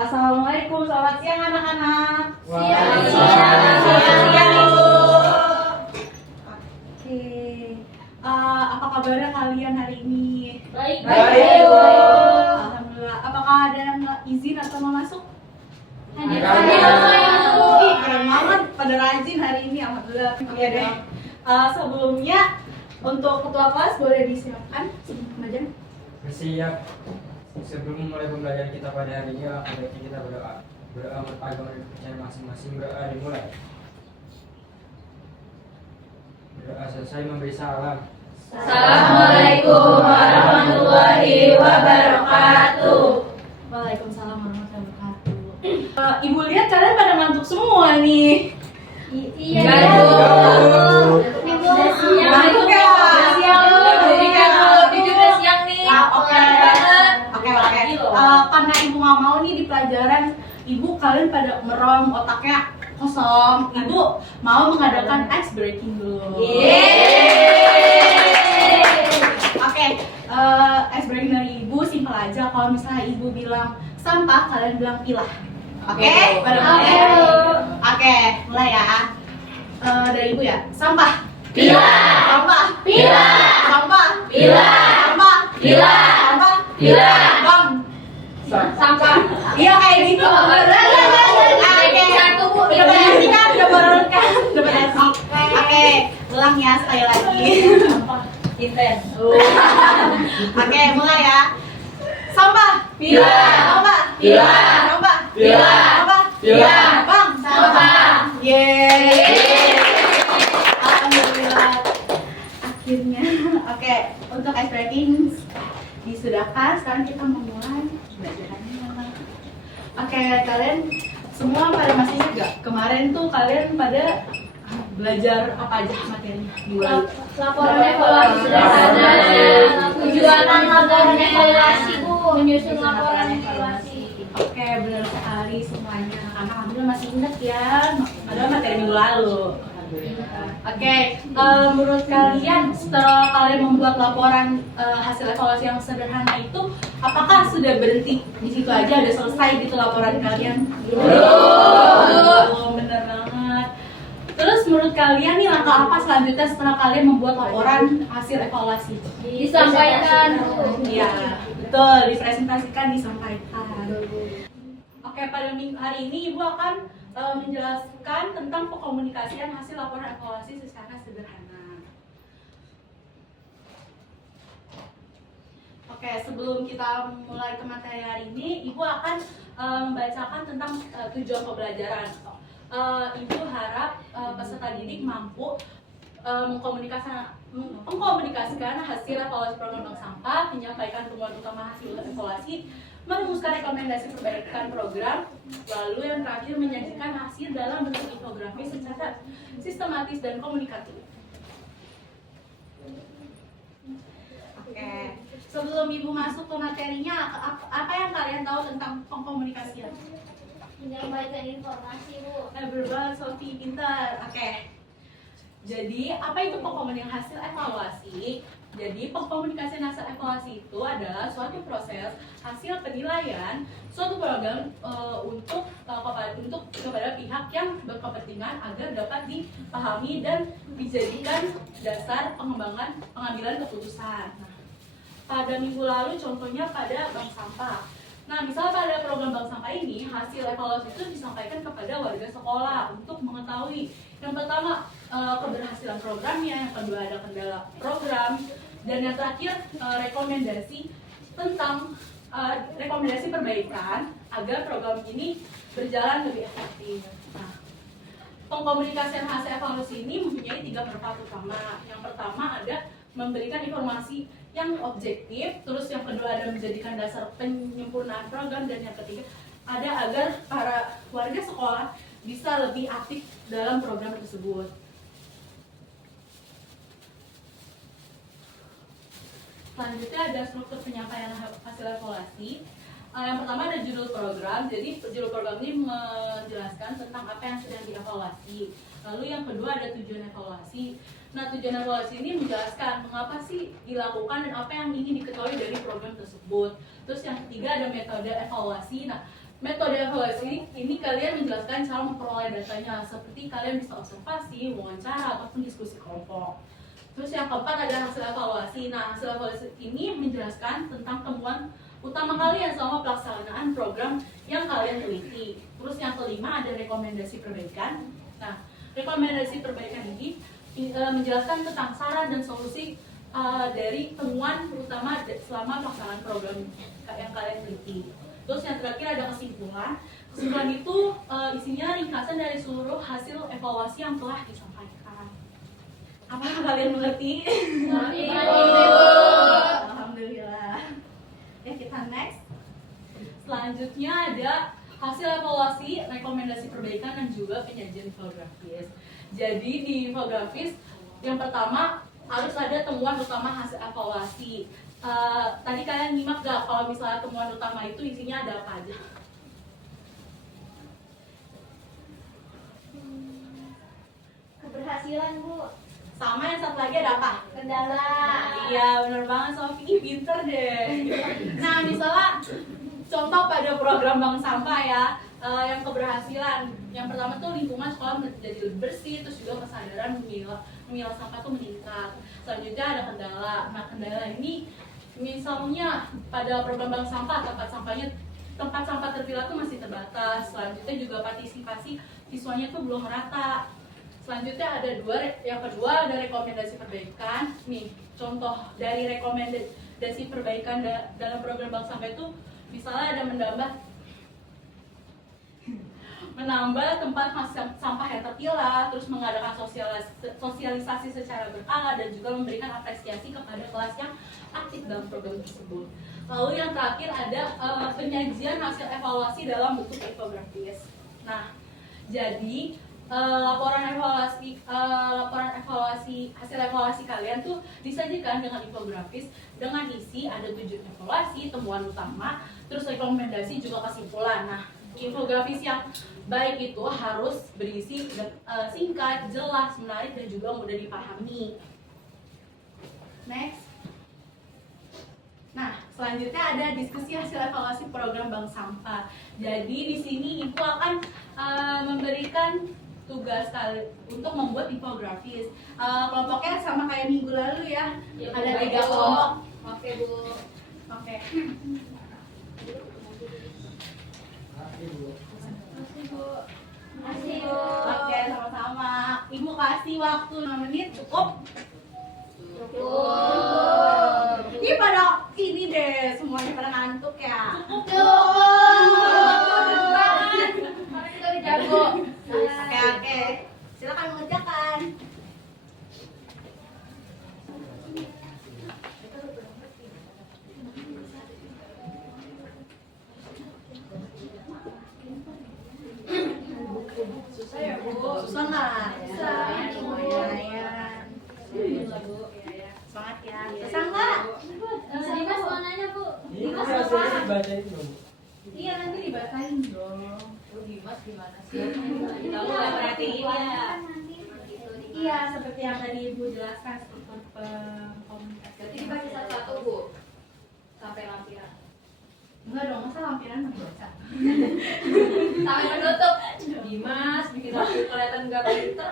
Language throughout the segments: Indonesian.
Assalamualaikum, selamat siang anak-anak. Siang, Ibu. Oke, apa kabarnya kalian hari ini? Baik, Ibu. Alhamdulillah. Apakah ada yang izin atau mau masuk? Hadir. Ih, keren banget, pada rajin hari ini, alhamdulillah. Iya deh. Sebelumnya untuk ketua kelas boleh disiapkan sebelum pembelajaran. Bersiap. Sebelum mulai pembelajaran kita pada hari ini, baiknya kita berdoa. Berdoa menurut agama dan kepercayaan masing-masing. Berdoa dimulai. Berdoa selesai memberi salam. Assalamualaikum warahmatullahi wabarakatuh. Waalaikumsalam warahmatullahi wabarakatuh. Ibu lihat kalian pada ngantuk semua nih. Iya, Bu. Udah siang, Ngantuk ya? Udah siang, Bu. Jadi kan jujur udah siang nih. Oke. Karena ibu nggak mau nih di pelajaran, ibu kalian pada merem, otaknya kosong. Ibu mau mengadakan ice breaking dulu. Oke, ice breaking dari ibu simpel aja. Kalau misalnya ibu bilang sampah, kalian bilang pilah. Oke, pada mulai. Oke, mulai ya. Dari ibu ya, sampah. Pilah. Sampah. Pilah. Sampah. Pilah. Sampah. Pilah. Sampah. Pilah. Bang. Sampah. Iya kayak gitu. Satu, Bu. Udah berhasil kan? Udah berhasil. Udah berhasil. Oke, ulang ya sekali lagi. Inten. Oke, mulai ya. Sampah. Pilah. Sampah. Pilah. Sampah. Pilah. Sampah. Pilah. Bang. Sampah. Yeay. Alhamdulillah. Akhirnya. Oke, untuk ice breaking disudahkan. Sekarang kita memulai pembelajarannya. Oke, kalian semua pada masih ingat gak? Kemarin tuh kalian pada belajar apa aja materinya? Laporan evaluasi sederhana. Tujuan laporan evaluasi, Bu. Menyusun laporan evaluasi. Oke, benar sekali semuanya. Karena alhamdulillah masih ingat ya. Padahal materi minggu lalu. Oke, menurut kalian setelah kalian membuat laporan hasil evaluasi yang sederhana itu, apakah sudah berhenti di situ aja, udah selesai gitu laporan kalian? Belum, bener banget. Terus menurut kalian nih langkah apa selanjutnya setelah kalian membuat laporan hasil evaluasi? Disampaikan, Bu. Iya, betul, dipresentasikan, disampaikan. Oke, pada hari ini Ibu akan menjelaskan tentang pengkomunikasian hasil laporan evaluasi secara sederhana. Oke, sebelum kita mulai ke materi hari ini, Ibu akan membacakan tentang tujuan pembelajaran. Ibu harap peserta didik mampu mengkomunikasikan hasil evaluasi program bank sampah, menyampaikan temuan utama hasil evaluasi, merumuskan rekomendasi perbaikan program, lalu yang terakhir menyajikan hasil dalam bentuk infografis secara sistematis dan komunikatif. Oke, sebelum Ibu masuk ke materinya, apa yang kalian tahu tentang pengkomunikasian? Menyampaikan informasi, Bu. Berbal Sofi pintar. Oke. Jadi, apa itu pengkomunikasi hasil evaluasi? Jadi, pengkomunikasian hasil evaluasi itu adalah suatu proses hasil penilaian suatu program untuk kepada pihak yang berkepentingan agar dapat dipahami dan dijadikan dasar pengambilan keputusan. Nah, pada minggu lalu contohnya pada bank sampah. Nah, misalnya pada program bank sampah ini, hasil evaluasi itu disampaikan kepada warga sekolah untuk mengetahui yang pertama keberhasilan programnya, yang kedua ada kendala program, dan yang terakhir rekomendasi tentang rekomendasi perbaikan agar program ini berjalan lebih efektif. Nah, pengkomunikasian hasil evaluasi ini mempunyai 3 perangkat utama. Yang pertama ada memberikan informasi yang objektif, terus yang kedua ada menjadikan dasar penyempurnaan program, dan yang ketiga ada agar para warga sekolah bisa lebih aktif dalam program tersebut. Selanjutnya ada struktur penyampaian hasil evaluasi. Yang pertama ada judul program. Jadi judul program ini menjelaskan tentang apa yang sedang dievaluasi. Lalu yang kedua ada tujuan evaluasi. Nah, tujuan evaluasi ini menjelaskan mengapa sih dilakukan dan apa yang ingin diketahui dari program tersebut. Terus yang ketiga ada metode evaluasi. Nah, metode evaluasi ini kalian menjelaskan cara memperoleh datanya, seperti kalian bisa observasi, wawancara, ataupun diskusi kelompok. Terus yang keempat ada hasil evaluasi. Nah, hasil evaluasi ini menjelaskan tentang temuan utama kalian selama pelaksanaan program yang kalian teliti. Terus yang kelima ada rekomendasi perbaikan. Nah, rekomendasi perbaikan ini menjelaskan tentang saran dan solusi dari temuan utama selama pelaksanaan program yang kalian teliti. Terus yang terakhir ada kesimpulan. Kesimpulan itu isinya ringkasan dari seluruh hasil evaluasi yang telah disampaikan. Apakah kalian mengerti? Alhamdulillah. Ya, kita next. Selanjutnya ada hasil evaluasi, rekomendasi perbaikan, dan juga penyajian infografis. Jadi di infografis yang pertama harus ada temuan utama hasil evaluasi. Tadi kalian nyimak gak kalau misalnya temuan utama itu isinya ada apa aja? Keberhasilan, Bu. Sama yang satu lagi ada apa? Kendala. Iya, bener banget Sofi. Ih, pinter deh. Nah, misalnya contoh pada program bank sampah ya, yang keberhasilan. Yang pertama tuh lingkungan sekolah menjadi lebih bersih, terus juga kesadaran memilah sampah tuh meningkat. Selanjutnya ada kendala. Nah, kendala ini misalnya pada program bank sampah, tempat sampah terpilah tuh masih terbatas. Selanjutnya juga partisipasi siswanya tuh belum merata. Selanjutnya ada yang kedua ada rekomendasi perbaikan. Nih, contoh dari rekomendasi perbaikan dalam program bank sampah itu misalnya ada menambah tempat sampah yang terpilah, terus mengadakan sosialisasi secara berkala, dan juga memberikan apresiasi kepada kelas yang aktif dalam program tersebut. Lalu yang terakhir ada penyajian hasil evaluasi dalam bentuk infografis. Nah, jadi laporan evaluasi hasil evaluasi kalian tuh disajikan dengan infografis dengan isi ada tujuan evaluasi, temuan utama, terus rekomendasi juga kesimpulan. Nah, infografis yang baik itu harus berisi singkat, jelas, menarik, dan juga mudah dipahami. Next. Nah, selanjutnya ada diskusi hasil evaluasi program bank sampah. Jadi di sini Ibu akan memberikan tugas untuk membuat infografis. Kelompoknya sama kayak minggu lalu ya. Ada 3 kelompok. Oke, Bu. Oke. Makasih, Bu. Oke, sama-sama. Ibu kasih waktu 5 menit cukup. Ini pada ini deh, semuanya pada ngantuk ya. Oke. Silakan mengerjakan. Susah ya, Bu? Susah nggak? Susah. Lumayan. Semangat ya. Susah nggak? Dimas mau nanya, Bu. Dimas hasilnya dibacain dong. Iya, nanti dibacain dong. Dimas gimana sih? Kamu nggak perhatiin ya? Iya, seperti yang tadi Ibu jelaskan struktur komunikasi. Jadi dibaca satu-satu, Bu. Sampai lampiran. Enggak dong, masa lampiran membaca? Sampai menutup. Dimas, bikin aku kelihatan gak pinter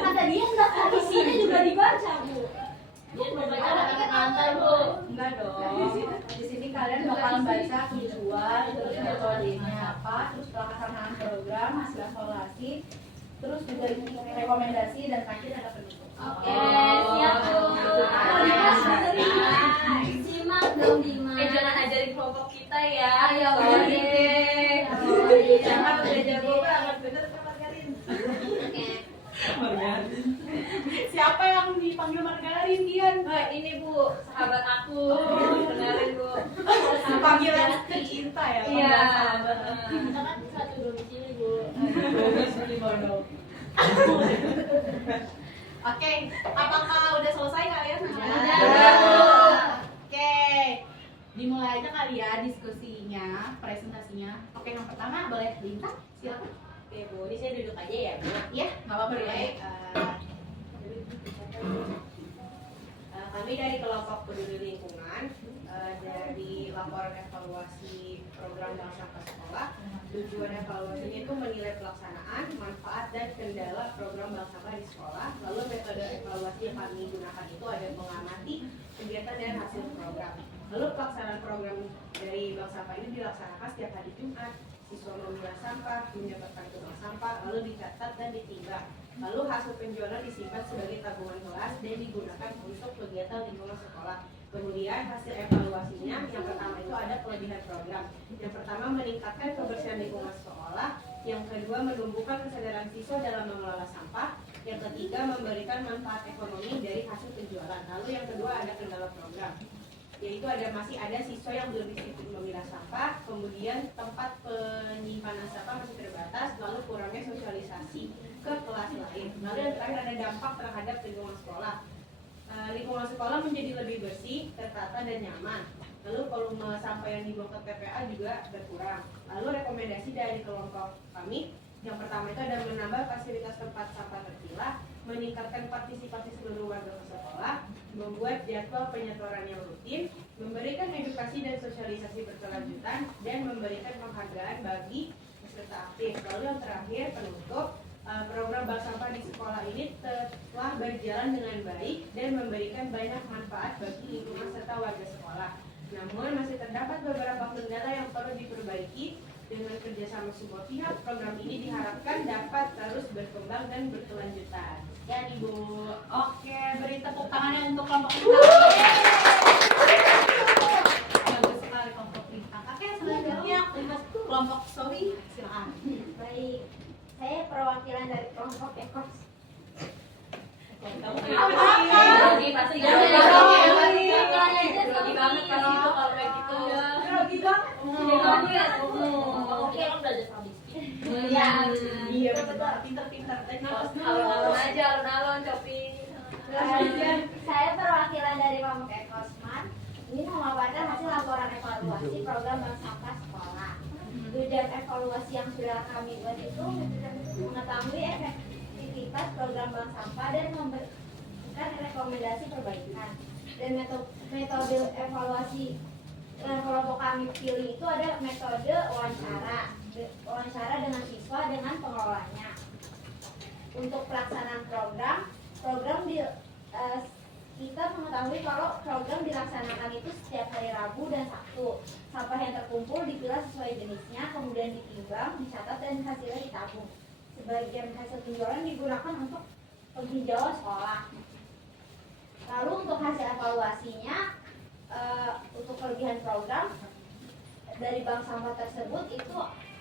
Kata dia nggak isinya juga dibaca, Bu. Dia pokoknya ada kantor, Bu. Enggak dong. Di sini kalian bakal baca tujuan, terus metodenya apa, terus pelaksanaan program, hasil evaluasi, terus juga rekomendasi, dan terakhir ada penutup. Oke, siap, Bu. Simak dong, Dimas. Jangan ajarin kelompok kita ya. Ayo, boleh. Jangan udah jago banget, bener kan Margarin? Oke. Margarin. Siapa yang dipanggil Margarin, Dian? Ini, Bu, sahabat aku. Benerin, Bu. Panggilan tercinta ya. Iya. Kita kan satu domisili, Bu. Oke, apakah udah selesai kalian? Udah. Oke, Dimulai aja kali ya diskusinya, presentasinya. Oke, yang pertama boleh Lintang, silakan. Oke Bu, ini saya duduk aja ya Bu. Iya, nggak apa-apa Oke, ya. kami dari kelompok peduli lingkungan dari laporan evaluasi program bank sampah sekolah. Tujuan evaluasinya itu menilai pelaksanaan, manfaat dan kendala program bank sampah di sekolah. Lalu metode evaluasi yang kami gunakan itu ada mengamati kegiatan dan hasil program. Lalu pelaksanaan program dari bank sampah ini dilaksanakan setiap hari Jumat. Siswa memilah sampah, menyetorkan ke bank sampah, lalu dicatat dan ditimbang. Lalu hasil penjualan disimpan sebagai tabungan kelas dan digunakan untuk kegiatan lingkungan sekolah. Kemudian hasil evaluasinya, yang pertama itu ada kelebihan program. Yang pertama meningkatkan kebersihan lingkungan sekolah. Yang kedua menumbuhkan kesadaran siswa dalam mengelola sampah. Yang ketiga memberikan manfaat ekonomi dari hasil penjualan. Lalu yang kedua ada kendala program, yaitu masih ada siswa yang belum disiplin memilah sampah, kemudian tempat penyimpanan sampah masih terbatas, lalu kurangnya sosialisasi ke kelas lain. Lalu yang terakhir ada dampak terhadap lingkungan sekolah. Lingkungan sekolah menjadi lebih bersih, tertata dan nyaman. Lalu volume sampah yang dibuang ke TPA juga berkurang. Lalu rekomendasi dari kelompok kami, yang pertama itu ada menambah fasilitas tempat sampah terpilah, meningkatkan partisipasi seluruh warga ke sekolah, membuat jadwal penyetoran yang rutin, memberikan edukasi dan sosialisasi berkelanjutan, dan memberikan penghargaan bagi peserta aktif. Lalu yang terakhir penutup, program bank sampah di sekolah ini telah berjalan dengan baik dan memberikan banyak manfaat bagi lingkungan serta warga sekolah. Namun masih terdapat beberapa kendala yang perlu diperbaiki. Dengan kerjasama semua pihak, program ini diharapkan dapat terus berkembang dan berkelanjutan. Ya, Ibu. Oke, beri tepuk tangannya untuk kelompok kita. Bagus sekali kelompok kita. Oke, selanjutnya kelompok Sowi, silakan. Baik, saya perwakilan dari kelompok Ekos. Kamu Grogi pasti Grogi banget pas itu kalau kayak gitu. Grogi banget. Oke, kan belajar habis. Iya, betul. Pinter-pinter. Alon-alon aja, alon-alon, Copi. Saya perwakilan dari kelompok Ekosman. Ini memaparkan hasil laporan evaluasi program bank sampah sekolah. Tujuan evaluasi yang sudah kami buat itu mengetahui efektivitas program bank sampah dan memberikan rekomendasi perbaikan. Dan metode evaluasi yang kelompok kami pilih itu ada metode wawancara dengan siswa dengan pengelolanya. Untuk pelaksanaan program kita mengetahui kalau program dilaksanakan itu setiap hari Rabu dan Sabtu. Sampah yang terkumpul dipilah sesuai jenisnya, kemudian ditimbang, dicatat dan hasilnya ditabung. Sebagian hasil penjualan digunakan untuk penghijauan sekolah. Lalu untuk hasil evaluasinya, untuk kelebihan program dari bank sampah tersebut itu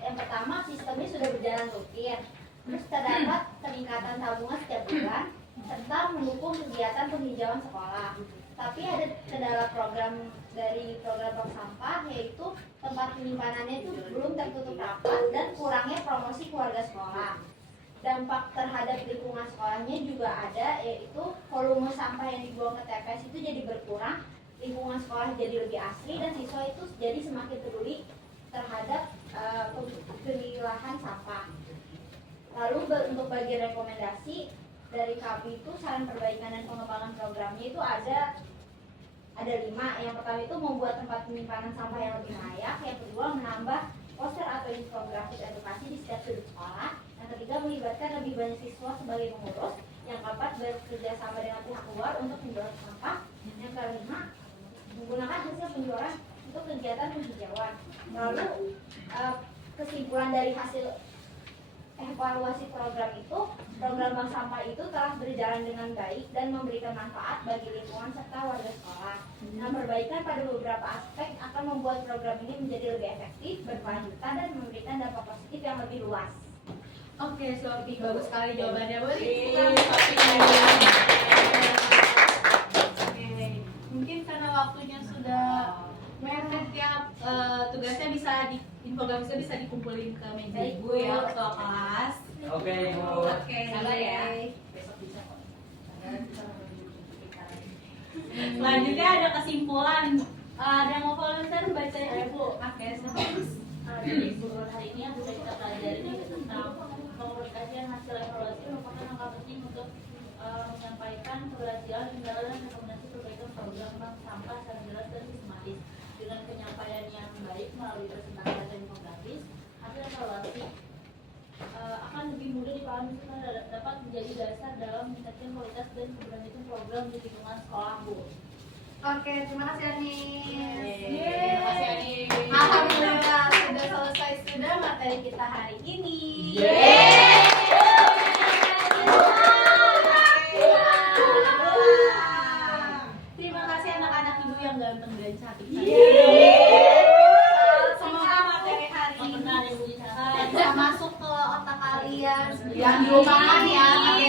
yang pertama sistemnya sudah berjalan rutin, terus terdapat peningkatan tabungan setiap bulan serta mendukung kegiatan penghijauan sekolah. Tapi ada kendala program dari program bank sampah, yaitu tempat penyimpanannya itu belum tertutup rapat dan kurangnya promosi keluarga sekolah. Dampak terhadap lingkungan sekolahnya juga ada, yaitu volume sampah yang dibuang ke TPS itu jadi berkurang, lingkungan sekolah jadi lebih asri dan siswa itu jadi semakin peduli terhadap pemilahan sampah. Lalu untuk bagian rekomendasi dari kami itu saran perbaikan dan pengembangan programnya itu ada 5. Yang pertama itu membuat tempat penyimpanan sampah yang lebih layak. Yang kedua menambah poster atau infografis edukasi di setiap sudut sekolah. Yang ketiga melibatkan lebih banyak siswa sebagai pengurus. Yang keempat bekerja sama dengan pihak luar untuk menjual sampah. Yang kelima menggunakan hasil penjualan untuk kegiatan penghijauan. Lalu kesimpulan dari hasil evaluasi program itu, program bank sampah itu telah berjalan dengan baik dan memberikan manfaat bagi lingkungan serta warga sekolah. Nah, perbaikan pada beberapa aspek akan membuat program ini menjadi lebih efektif, berkelanjutan dan memberikan dampak positif yang lebih luas. Oke, Sophie, bagus sekali jawabannya. Boleh? Oke, mungkin karena waktunya sudah mepet ya, tugasnya infografisnya bisa dikumpulin ke meja ibu ya, ketua kelas. Oke, Ibu. Oke, sabar ya. Besok bisa kok. Selanjutnya ada kesimpulan. Ada yang mau volunteer? dari bulan hari ini yang bisa kita pelajari ini tentang pengkomunikasian hasil evaluasi merupakan langkah penting untuk menyampaikan keberhasilan kendala dan rekomendasi perbaikan program bank sampah secara jelas dan sistematis. Dengan penyampaian yang baik melalui presentasi dan infografis, hasil evaluasi akan lebih mudah dipahami serta dapat menjadi dasar dalam meningkatkan kualitas dan keberlanjutan program di lingkungan sekolah, Bu. Oke, terima kasih Anis. Terima kasih Ani. Alhamdulillah sudah selesai sudah materi kita hari ini. Terima kasih anak-anak ibu yang ganteng dan cantik. Semoga materi hari ini Pernah ada yang bunyi bisa masuk ke otak kalian yang di rumah ya.